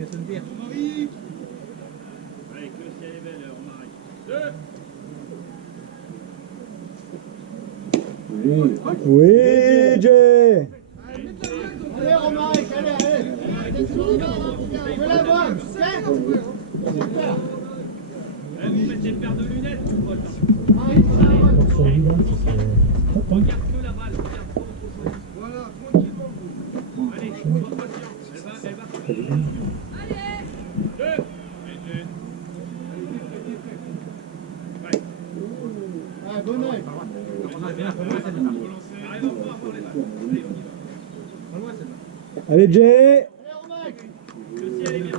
Allez, que le ciel est belle, on arrête. Oui, Jay. Allez, Romaric, allez. Fais la bonne, super. Vous mettez des paires de lunettes, tout pote. Regarde que la balle, regarde pas autre chose. Voilà, tranquillement. Allez, sois patient. Elle va. Allez. Deux. Ah, bon oeil. Allez, Jay. Allez, Romaric. Le ciel est bien.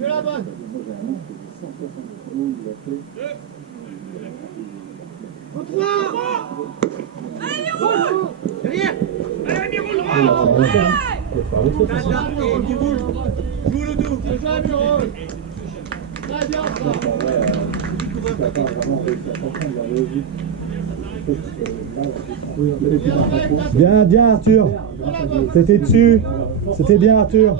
Fais la bonne. Allez, roule. Derrière. Allez, Miro, le droit. Joue le dos. C'est ça, Miro. Très bien, ça. Bien, bien, Arthur. C'était dessus. C'était bien, Arthur.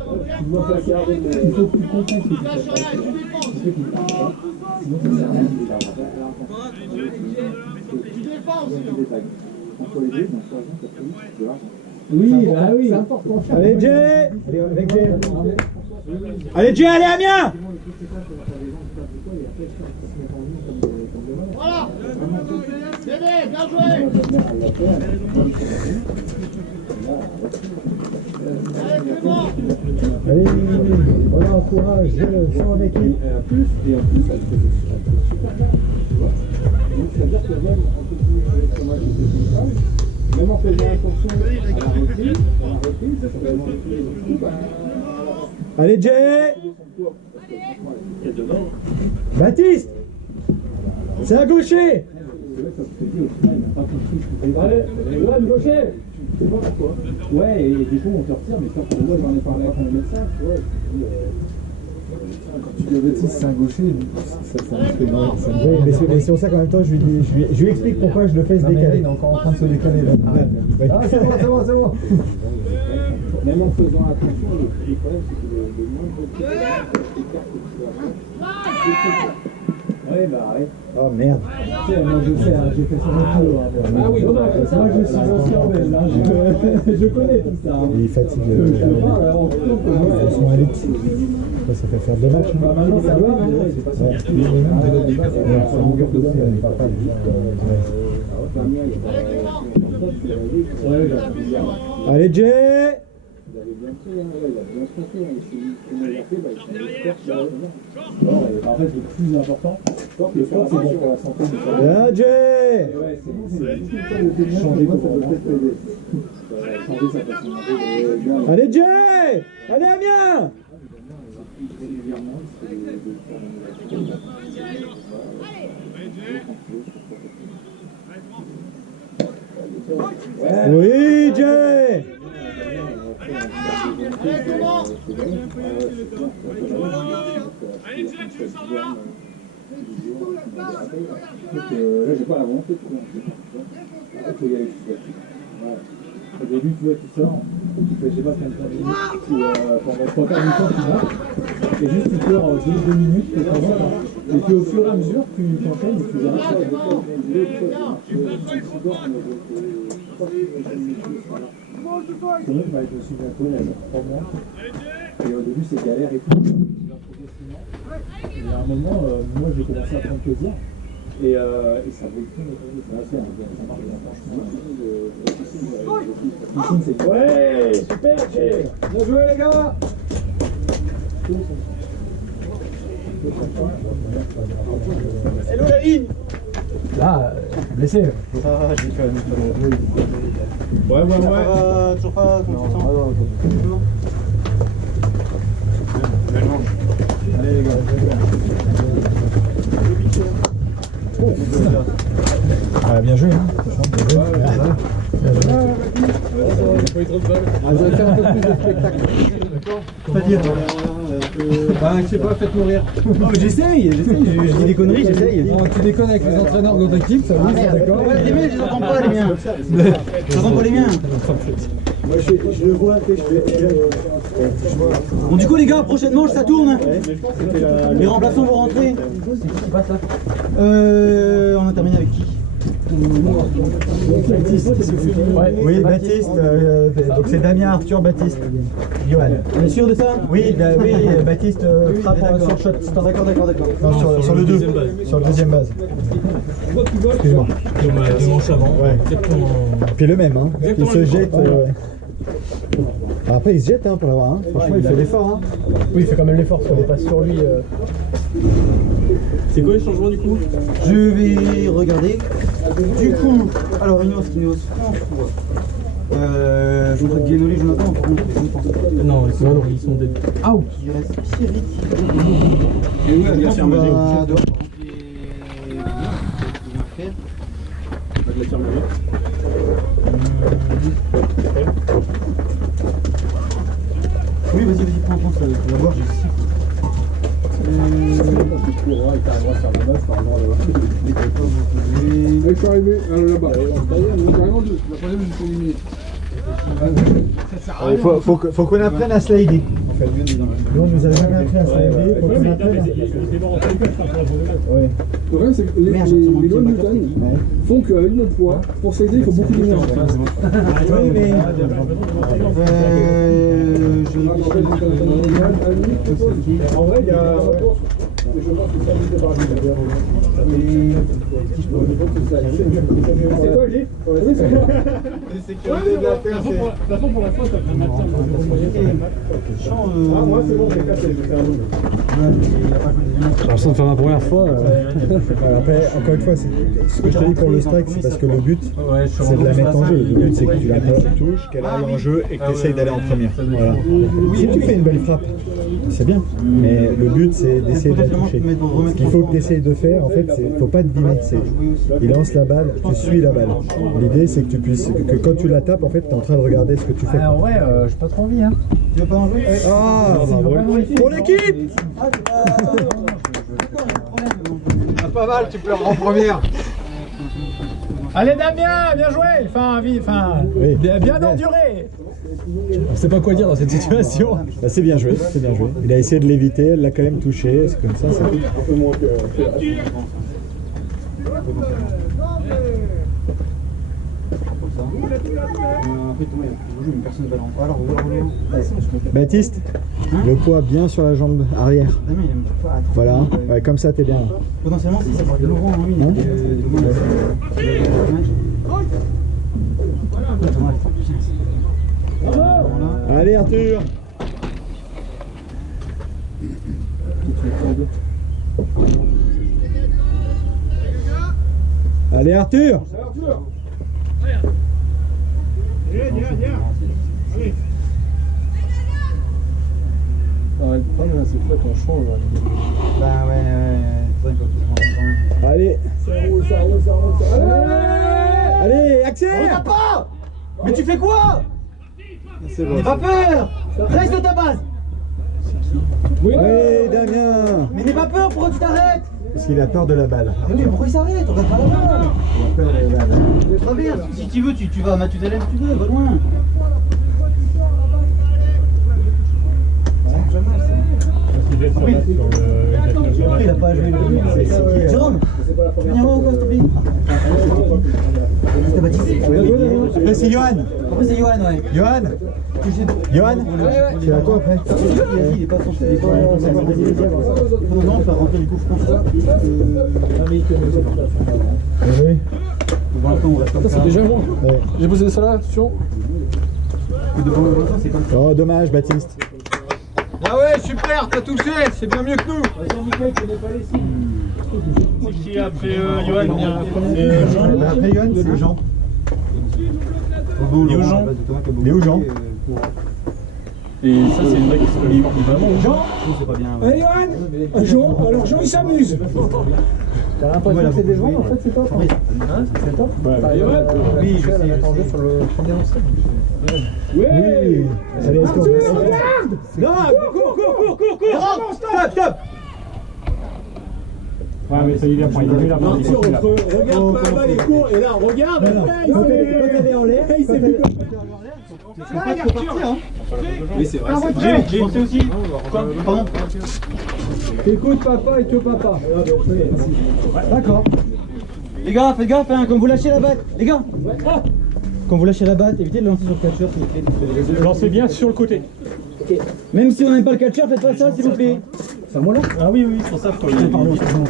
Tu défends aussi. Oui, bah oui. Allez, Jay. Allez, Jay, allez, Amiens. Voilà. Bébé, bien joué. Allez, Clément. Allez, voilà, courage, sans avec lui. Et en plus, elle fait super bien, tu vois. Donc, c'est-à-dire que même en continue avec ce match de décomptage, même en faisant attention à la reprise, ça peut être Allez, Jay. Baptiste. C'est un gaucher. Allez, le gaucher. C'est pas pourquoi. Ouais, et des fois on te retire, mais quand moi j'en ai parlé avec mon médecin, tu vois, quand tu dis Baptiste c'est un gaucher, ça me fait mal. Oui, mais c'est pour ça qu'en même temps, je lui explique pourquoi je le fais se décaler. Il est encore en train de se décaler là. Ah, c'est bon. Même en faisant attention, le problème c'est que le moindre écart que tu vas. Oui, bah oui. Oh merde. Tu sais, moi je sais, hein, j'ai fait ça un peu. Ah oui, moi je suis ancien belge, hein, je connais tout ça. Hein. Il est fatigué. Je parle, alors on coupe. Ils sont à l'élite. Ça fait faire 2 matchs. Bah maintenant ça va, mais c'est pas ça. Sa longueur de dossier, elle n'est pas Allez, Jay. Il avait bien fait, il a bien fait. Comment il a fait, il s'est en fait, le plus important, le sport, c'est bon pour la santé. Bien, Jay. Ouais, c'est changer pour changer sa façon de manger. Allez, Jay. Allez, Amiens. Oui, Jay. Allez, Clément. Allez, tu veux savoir. Là, j'ai pas la volonté de trouver un truc. Il faut y aller tout seul. Voilà. Au début, tu vois, tu sors, tu fais, je sais pas, 15 minutes, ou pendant 3 quarts du temps, tu rentres, et juste tu cours 2 minutes, de temps en temps. Et puis au fur et à mesure, tu t'enchaînes et tu verras ça. Sinon, je me suis bien connu il y a 3 mois, et au début, c'est galère et tout. Et à un moment, moi, j'ai commencé à prendre plaisir. Et ça vaut le coup, ça marche bien. Ouais, super, Jay. Bien joué, les gars. Hello, la ligne. Là, blessé. Ah, j'ai quand même pas joué. Ouais. Toujours pas content. Allez, les gars. Ah, bien joué, hein. J'ai pas eu trop de balles. Vous allez faire un peu plus de spectacle. D'accord. C'est-à-dire Je sais pas, faites mourir. Oh, j'essaye, je dis des conneries, j'essaye. Non, tu déconnes avec les entraîneurs de notre équipe, ça oui, c'est d'accord. Les miens, je les entends pas, les miens. Je les entends pas, les miens. Moi, je le vois, je fais. Bon, du coup, les gars, prochaine manche, ça tourne. Les remplaçants vont rentrer. On a terminé avec qui? Oui, Baptiste, donc c'est Damien, Arthur, Baptiste, Johan. On est sûr de ça? Oui, Baptiste frappe sur shot. D'accord. Non, sur le 2, sur le deuxième base. Excuse-moi. Deux manches avant. Ouais. Exactement. Puis le même, hein. Il se jette. Après, il se jette hein, pour l'avoir. Hein. Franchement, il fait l'effort. Hein. Oui, il fait quand même l'effort, parce qu'on n'est pas sur lui. C'est quoi les changements du coup? Je vais regarder. Du coup, alors Ineos, François. Je voudrais Guénolé, Jonathan, par contre, je ne pense pas. Non, ils sont des. Ah oui. Il reste Pierrick. Et oui, bien On sûr, va Mario. devoir faire. Oui, vas-y, prends, ça. Tu vas voir, j'ai 6. Je suis arrivé là-bas. Carrément deux. La troisième, j'ai fait 10 minutes. Il faut qu'on apprenne à slider. Nous, on nous a jamais appris à slider. Faut qu'on apprenne. Le problème, c'est que les lois de Newton font qu'avec notre poids, pour s'aider, il faut beaucoup d'énergie. Oui, mais. En vrai, il y a. Je pense que ça me fait parler d'ailleurs. C'est quoi, Gilles? Oui, c'est quoi? Sécurité de la terre, c'est. De toute façon, pour la fois, ça fait matin. Ah, moi, c'est bon, j'ai cassé, j'ai fait un double. J'ai l'impression de faire ma première fois. Après, encore une fois, ce que je te dis pour le strike, c'est parce que le but, c'est de la mettre en jeu. Le but, c'est que tu la touches, qu'elle aille en jeu et que tu essayes d'aller en première. Voilà. Si tu fais une belle frappe, c'est bien. Mais le but, c'est d'essayer de la toucher. Ce qu'il faut que tu essayes de faire, en fait, il ne faut pas te bimer. Il lance la balle, tu suis la balle. L'idée, c'est que tu puisses, que quand tu la tapes, en fait, tu es en train de regarder ce que tu fais. Ah ouais, j'ai pas trop envie. Hein. Tu veux pas en jouer? Ah, pour l'équipe! Pas mal, tu pleures en première. Allez Damien, bien joué. Oui. Bien enduré. On sait pas quoi dire dans cette situation. Bah, c'est bien joué, c'est bien joué. Il a essayé de l'éviter, elle l'a quand même touché, c'est comme ça. C'est tout. Un peu moins que. Baptiste, le poids bien sur la jambe arrière. Voilà, ouais, comme ça t'es bien. Potentiellement, si ça pourrait être Laurent, oui. Allez Arthur. Allez Arthur. Le problème, c'est que on change. Bah ouais. Allez. Ça roule. Allez, accélère. Regarde pas. Mais tu fais quoi? N'aie pas peur. Reste à ta base. Oui, Damien. Mais n'aie pas peur, pourquoi tu t'arrêtes? Parce qu'il a peur de la balle. Mais oui, pourquoi il s'arrête? Regarde pas la balle. Il a peur de la balle. Très bien, si tu veux, tu vas à Mathusalem si tu veux, va loin. Après, il a pas joué le Jérôme, viens voir ou quoi, s'il te plaît? C'était Baptiste. Après c'est Johan. Après, c'est Johan, ouais. Johan. Johan. Tu as quoi après? Il est pas censé. Il faut non faire rentrer du coup François. Oui. Pour l'instant, on reste comme ça. C'est déjà moi. Ouais. J'ai posé ça là, attention. Devant l'instant, c'est comme ça. Oh dommage Baptiste. Ah ouais, super, t'as touché, c'est bien mieux que nous. Qui après Johan vient Après Johan, c'est Jean. Léo Jean. Léo Jean. Et ça, c'est une vraie question. Vraiment, Jean. C'est pas bien. Allez Johan. Jean, alors Jean il s'amuse. T'as l'impression que c'est des joueurs, en fait, c'est top. C'est top. Oui, je sais. Attendez sur le premier lancé. Oui. Allez, est-ce qu'on Regarde. Non, cours. Stop. Ouais, mais ça y est, il a mis la main. Regarde pas la balle et court, et là, regarde. Quand elle est en l'air, pas trop partir, hein. Oui, c'est vrai. J'ai pensé aussi. Quoi? Pardon. Écoute papa et que papa. D'accord. Les gars, faites gaffe, hein, comme vous lâchez la batte. Les gars, quand vous lâchez la batte, évitez de lancer sur le catcheur, s'il vous plaît. Lancez bien sur le côté. Même si on n'aime pas le catcheur, faites pas ça, s'il vous plaît. C'est à moi là? Ah oui, oui, pour ça, faut y aller. Pardon, excusez-moi.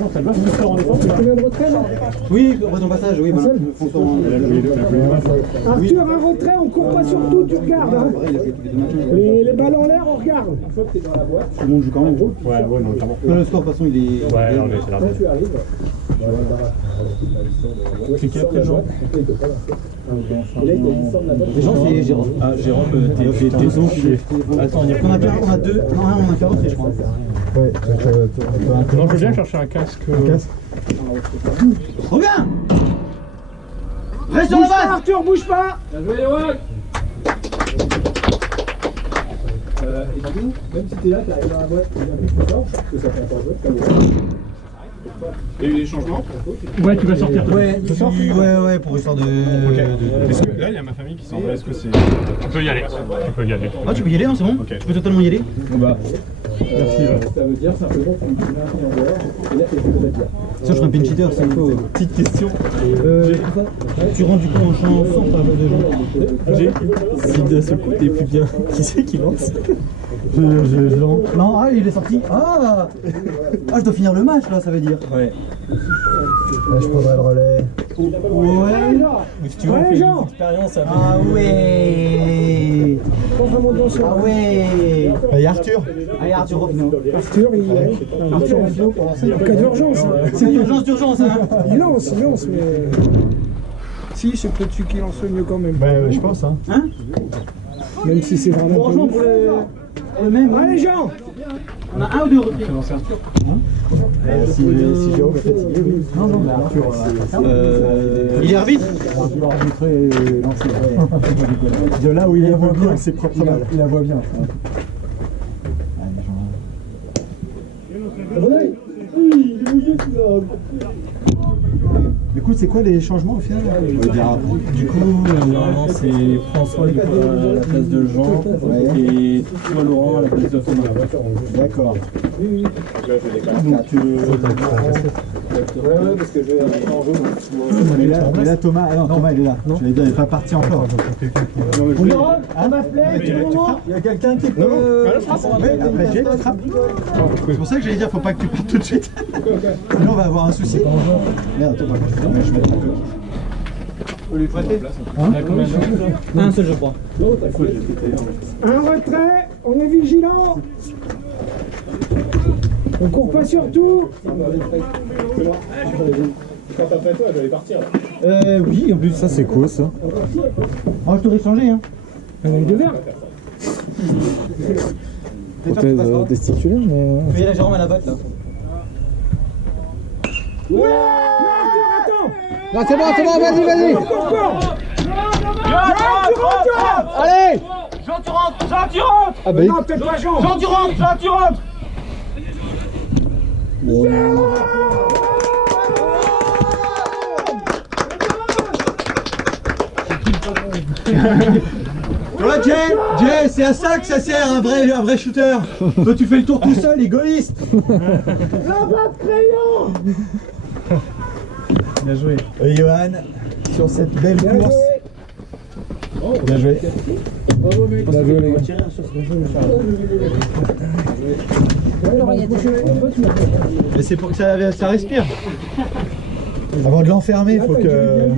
Non, ça va, je me sors en défense. Combien de retrait là? Oui, après ton passage, oui, voilà. Arthur, un retrait, on court pas sur tout, tu regardes. Hein. Les balles en l'air, on regarde. Une fois que t'es dans la boîte, Tout le monde joue quand même. ouais, notamment. Le score, de toute façon, il est. Ouais, on est c'est la Quand tu arrives, cliquez après Jean. et là, il t'a dit sort de la boîte. Les gens, c'est Jérôme. Ah, Jérôme, t'es désolé. Attends, on a deux. Non, on a qu'un autre, je crois. Ouais, Non, je veux bien chercher un casque. un casque. Reviens! Reste sur la base! Arthur, bouge pas! Bien joué, Léon. Et du coup, même si t'es là, t'arrives dans la boîte, tu viens plus fort, parce que ça fait encore jouer, t'as le Il y a eu des changements. Ouais, tu vas sortir. Toi. Ouais, pour histoire de. Est-ce que là, il y a ma famille qui s'en va. Est-ce que c'est. On peut y aller. Ah, tu peux y aller, hein, c'est bon? Ok. Tu peux totalement y aller? Ça veut dire simplement que tu mets un pied en dehors, et là, t'es plus de là. Ça, je suis un pinch hitter, c'est un peu. Petite question. Tu rentres du coup en champ sans par la base de gens. Si d'un seul coup t'es plus bien, qui c'est qui lance? Non, ah, il est sorti. Ah, je dois finir le match là, ça veut dire. Ouais. Là, je prendrai le relais. Ouais. Si tu veux, on fait une expérience avec. Ah ouais. Ah ouais. Il y a Arthur. Allez, Arthur Rovino. Arthur, Arthur, en cas d'urgence. C'est d'urgence, hein. Il lance, mais. Si, c'est peut-être celui qui lance le mieux quand même. Bah, je pense, hein. Hein? Même si c'est vraiment. Franchement, pour le même. Allez, Jean! On a un ou deux reprises. Si Jérôme est fatigué, oui. Non, mais Arthur. Il est arbitre? Il doit arbitrer et lancer. De là où il la voit bien, c'est propre mal. Il la voit bien. Du coup, c'est quoi les changements au final? Du coup, normalement, c'est François qui prend la place de Jean et toi, Laurent, à la place de Thomas. D'accord. Ouais, parce que je vais en jeu. Mais là, Thomas, ah non, Thomas il est là. Je vais dire, il n'est pas parti encore. Il y a quelqu'un qui peut. Après, j'ai frappe. C'est pour ça que j'allais dire, faut pas que tu partes tout de suite. Sinon, on va avoir un souci. Merde, Thomas, je vais mettre un peu. Faut lui prêter. Un seul, je crois. Un retrait, on est vigilant. On court pas sur tout. Quand après toi, je vais partir. Oui, en plus. Ça, c'est cool ça. Oh, je t'aurais changé, hein. Un œil de verre. Peut-être testiculaire, mais. Fais la Jérôme à la batte, là. Ouais! Attends! Non, c'est bon, vas-y! Allez! Jean, tu rentres. Ah bah, Non, peut-être pas Jean! Jean, tu rentres. tu vois, Jay, c'est à ça que ça sert un vrai shooter. Toi, tu fais le tour tout seul, égoïste. Bien joué. Et Johan, sur cette belle course. Bien joué. Bien joué, les gars. Mais c'est pour que ça respire. Avant de l'enfermer, il faut que.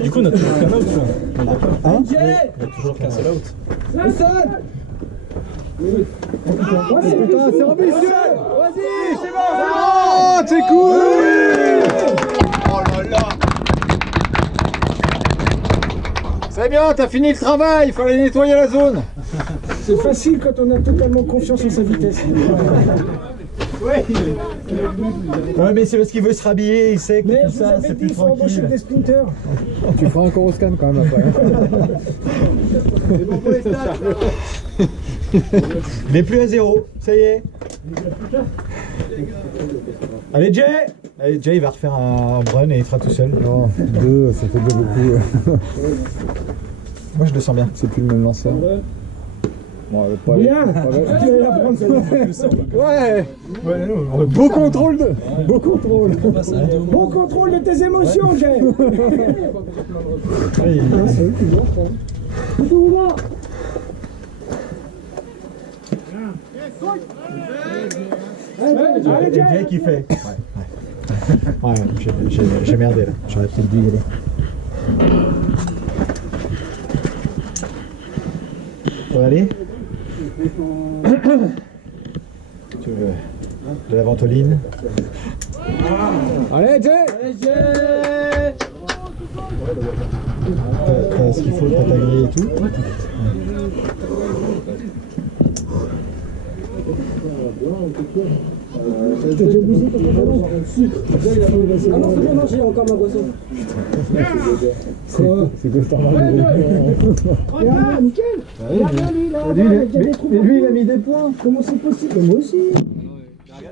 Du coup, on a toujours qu'un out là. Hein? Il y a toujours qu'un seul out. Putain, c'est ambitieux! Vas-y, c'est bon! Oh, c'est cool! Oh là là! C'est bien, t'as fini le travail, il fallait nettoyer la zone! C'est facile quand on a totalement confiance en sa vitesse. Ouais, mais c'est parce qu'il veut se rhabiller, il sait que Mais tout vous ça, avez c'est dit, plus il faut embaucher tranquille. des sprinters. Tu feras encore au scan quand même après. Il est plus à 0, ça y est. Allez Jay! Allez Jay il va refaire un run et il sera tout seul. Non, 2, ça fait déjà beaucoup. Moi je le sens bien. C'est plus le même lanceur. Bon, pas bien! Tu vas la prendre celle-là. Ouais! Beau contrôle de... Beau contrôle! Bon contrôle de tes émotions, Jay. Allez Jay qui fait. Ouais, j'ai merdé là. J'aurais peut-être dû y aller. Ça va aller? Tu veux de la ventoline? Allez Jay! T'as ce qu'il faut, t'as ta grille et tout? T'as déjà bousillé ton pantalon? Ah non, c'est bon, non, j'ai encore ma boisson. C'est quoi cette remarque? Ah, nickel. Mais lui il a mis des points! Comment c'est possible? Mais moi aussi.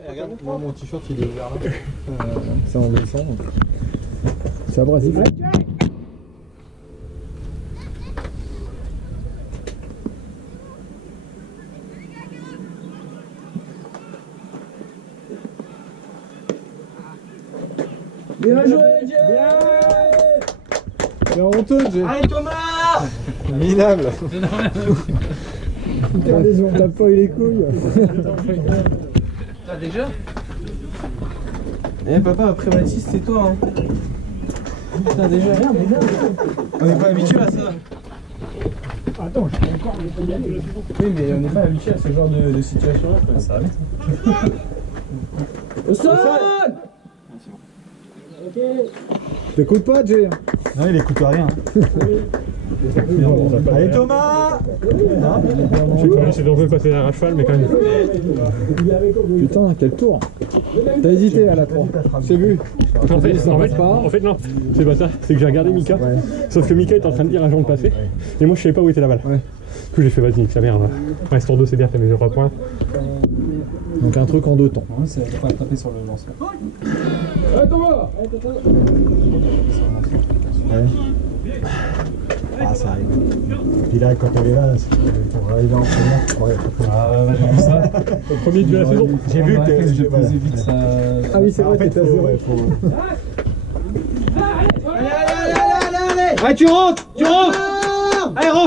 Regarde, mon t-shirt il est ouvert là. C'est en descend. C'est abrasif. Bien joué, Jay. C'est honteux, Jay! Allez Thomas! Minable. On tape pas eu les couilles! T'as déjà? Eh papa, après Baptiste, c'est toi hein. Putain déjà. On n'est pas habitué à ça. Attends, je suis encore. Oui, mais on n'est pas habitué à ce genre de situation-là. Ça va. Au sol. T'écoutes pas, Jay? Non, il écoute rien. Allez Thomas! Je sais pas, c'est dangereux de passer derrière un cheval, mais quand même. Putain, quel tour! T'as hésité à la 3. J'ai vu. En fait, non, c'est pas ça. C'est que j'ai regardé Mika. Sauf que Mika est en train de dire à Jean de passer. Et moi, je savais pas où était la balle. Ouais. Du coup, j'ai fait vas-y, nique sa merde. Ouais, ce tour 2, c'est bien, t'as mis 3 points. Donc un truc en 2 temps. Ouais, c'est pas attraper sur le lanceur. Ouais. Ah, ça arrive. Puis là, quand elle est là, pour arriver en premier, ouais. Ah ouais, j'ai vu ça. Le premier de la saison. J'ai vu que. Je Voilà. posais vite ça. Ah oui, c'est En vrai, fait, t'étais à faut, 0. ouais, faut... Allez, tu rentres! Tu rentres! Allez, rentre!